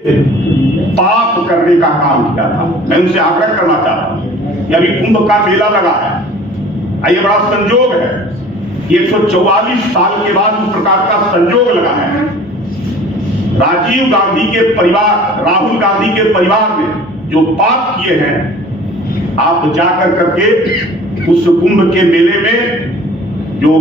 पाप करने का काम किया था। मैं उनसे आग्रह करना चाहता हूं कि अभी कुंभ का मेला लगा है, ये बड़ा संजोग है। 144 साल के बाद उस प्रकार का संजोग लगा है। राजीव गांधी के परिवार, राहुल गांधी के परिवार ने जो पाप किए हैं, आप जाकर करके उस कुंभ के मेले में जो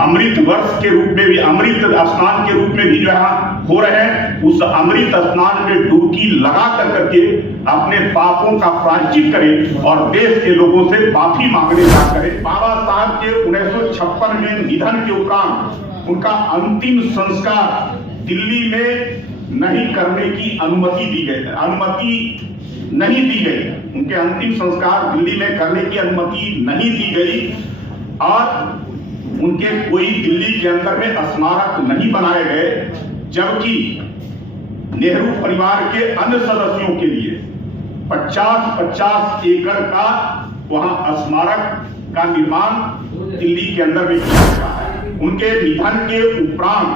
अमृत वर्ष के रूप में भी, अमृत स्नान के रूप में भी जो है हो रहे हैं, उस अमृत स्नान में डुबकी लगा करके अपने पापों का प्रायश्चित करें और देश के लोगों से माफी मांगने का करें। बाबा साहब के 1956 में निधन के उपरांत उनका अंतिम संस्कार दिल्ली में नहीं करने की अनुमति दी गई। उनके अंतिम संस्कार दिल्ली में करने की अनुमति नहीं दी गई और उनके कोई दिल्ली के अंदर में स्मारक नहीं बनाए गए, जबकि नेहरू परिवार के अन्य सदस्यों के लिए 50-50 एकड़ का वहां स्मारक का निर्माण दिल्ली के अंदर में किया गया है। उनके निधन के उपरांत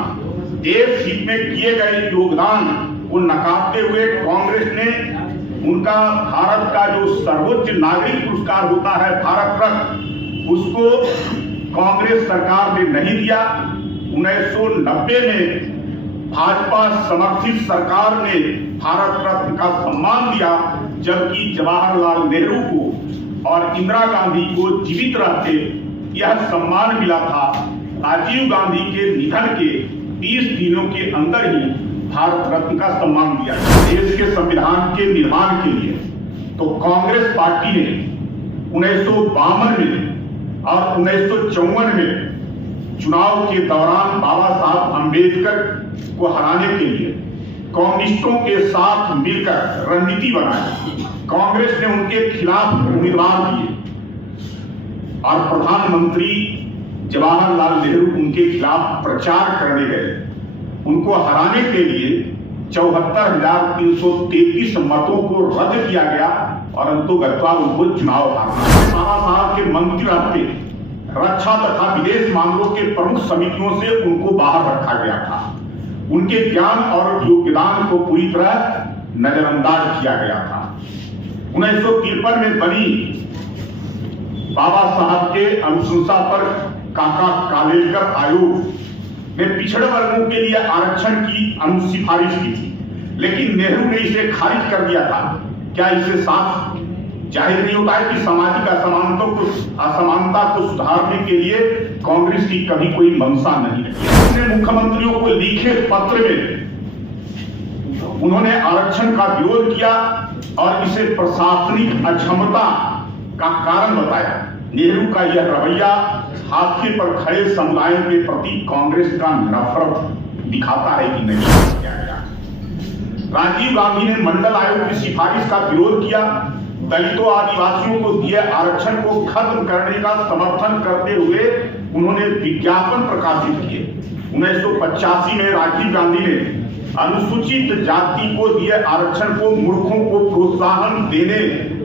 देश हित में किए गए योगदान को नकारते हुए कांग्रेस ने उनका भारत का जो सर्वोच्च नागरिक पुरस्कार होता है भारत रत्न, उसको कांग्रेस सरकार ने नहीं दिया। 1990 में भाजपा समर्थित सरकार ने भारत रत्न का सम्मान दिया, जबकि जवाहरलाल नेहरू को और इंदिरा गांधी को जीवित रहते यह सम्मान मिला था। राजीव गांधी के निधन के 20 दिनों के अंदर ही भारत रत्न का सम्मान दिया। देश के संविधान के निर्माण के लिए तो कांग्रेस पार्टी ने 1952 में और 1954 में चुनाव के दौरान बाबा साहब अम्बेडकर को हराने के लिए कम्युनिस्टों के साथ मिलकर रणनीति बनाई। कांग्रेस ने उनके खिलाफ उम्मीदवार दिए और प्रधानमंत्री जवाहरलाल नेहरू उनके खिलाफ प्रचार करने गए। उनको हराने के लिए 74,333 मतों को रद्द किया गया और अंतोगत्वा उनको चुनाव हारना। बाबा साहब के मंत्री रहते रक्षा तथा विदेश मामलों के प्रमुख समितियों से उनको बाहर रखा गया था। उनके ज्ञान और योगदान को पूरी तरह नजरअंदाज किया गया था। 1953 में बनी बाबा साहब के अनुशंसा पर काका कालेलकर आयोग ने पिछड़े वर्गों के लिए आरक्षण की सिफारिश की थी, लेकिन नेहरू ने इसे खारिज कर दिया था। क्या इससे साफ जाहिर नहीं होता है कि सामाजिक असमानता को सुधारने के लिए कांग्रेस की कभी कोई मंशा नहीं रही। उन्होंने मुख्यमंत्रियों को लिखे पत्र में उन्होंने आरक्षण का विरोध किया और इसे प्रशासनिक अक्षमता का कारण बताया। नेहरू का यह रवैया हाथी पर खड़े समुदायों के प्रति कांग्रेस का नफरत दिखाता है कि नहीं किया गया। राजीव गांधी ने मंडल आयोग की सिफारिश का विरोध किया। दलितों आदिवासियों को दिए आरक्षण को खत्म करने का समर्थन करते हुए उन्होंने विज्ञापन प्रकाशित किए। 1985 में राजीव गांधी ने अनुसूचित जाति को दिए आरक्षण को मूर्खों को प्रोत्साहन देने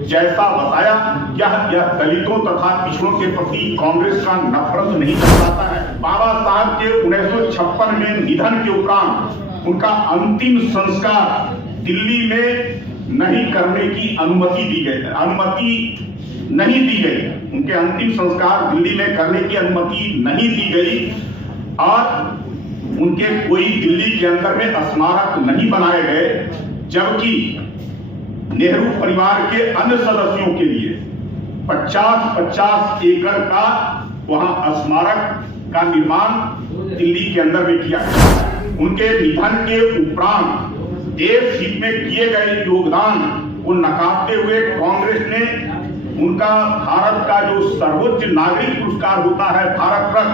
जैसा बताया। यह दलितों तथा पिछड़ों के प्रति कांग्रेस का नफरत नहीं दर्शाता है। बाबा साहब के 1956 में निधन के उपरांत उनका अंतिम संस्कार दिल्ली में नहीं करने की अनुमति नहीं दी गई। उनके अंतिम संस्कार दिल्ली में करने की अनुमति नहीं दी गई और उनके कोई दिल्ली के अंदर में स्मारक नहीं बनाए गए, जबकि नेहरू परिवार के अन्य सदस्यों के लिए 50-50 एकड़ का वहां स्मारक का निर्माण दिल्ली के अंदर में किया गया। उनके निधन के उपरांत देश हित में किए गए योगदान को नकारते हुए कांग्रेस ने उनका भारत का जो सर्वोच्च नागरिक पुरस्कार होता है भारत रत्न,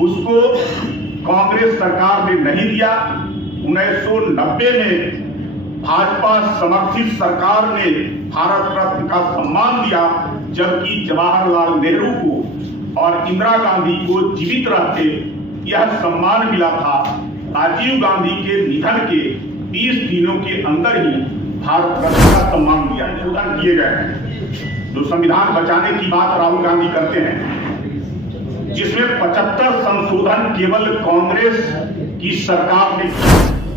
उसको कांग्रेस सरकार ने नहीं दिया। 1990 में भाजपा समर्थित सरकार ने भारत रत्न का सम्मान दिया, जबकि जवाहरलाल नेहरू को और इंदिरा गांधी को जीवित रहते यह सम्मान मिला था। राजीव गांधी के निधन के 20 दिनों के अंदर ही भारत रत्न का सम्मान दिया। संशोधन किए गए हैं, जो संविधान बचाने की बात राहुल गांधी करते हैं, जिसमें 75 संशोधन केवल कांग्रेस की सरकार ने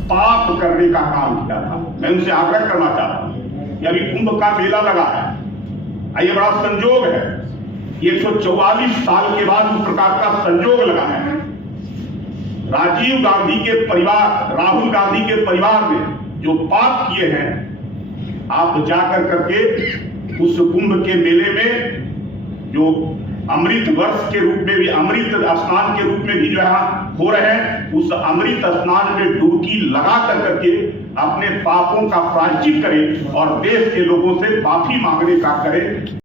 पाप करने का काम किया था। मैं उनसे आग्रह करना चाहता हूं कि अभी कुंभ का मेला लगा है, ये बड़ा संजोग है, 144 साल के बाद उस प्रकार का संजोग लगा है। राजीव गांधी के परिवार, राहुल गांधी के परिवार ने जो पाप किए हैं, आप जाकर करके उस कुंभ के मेले में जो अमृत वर्ष के रूप में भी, अमृत स्नान के रूप में भी जो है हो रहे हैं, उस अमृत स्नान में डुबकी लगा करके अपने पापों का प्रायश्चित करें और देश के लोगों से माफी मांगने का करें।